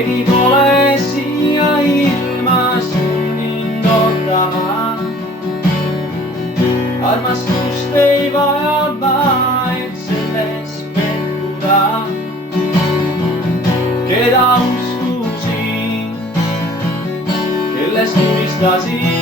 keegi pole siia ilma sunninud ootama. Armastust ei vaja ma, et selles pettuda. Keda uskusin, kellest unistasin.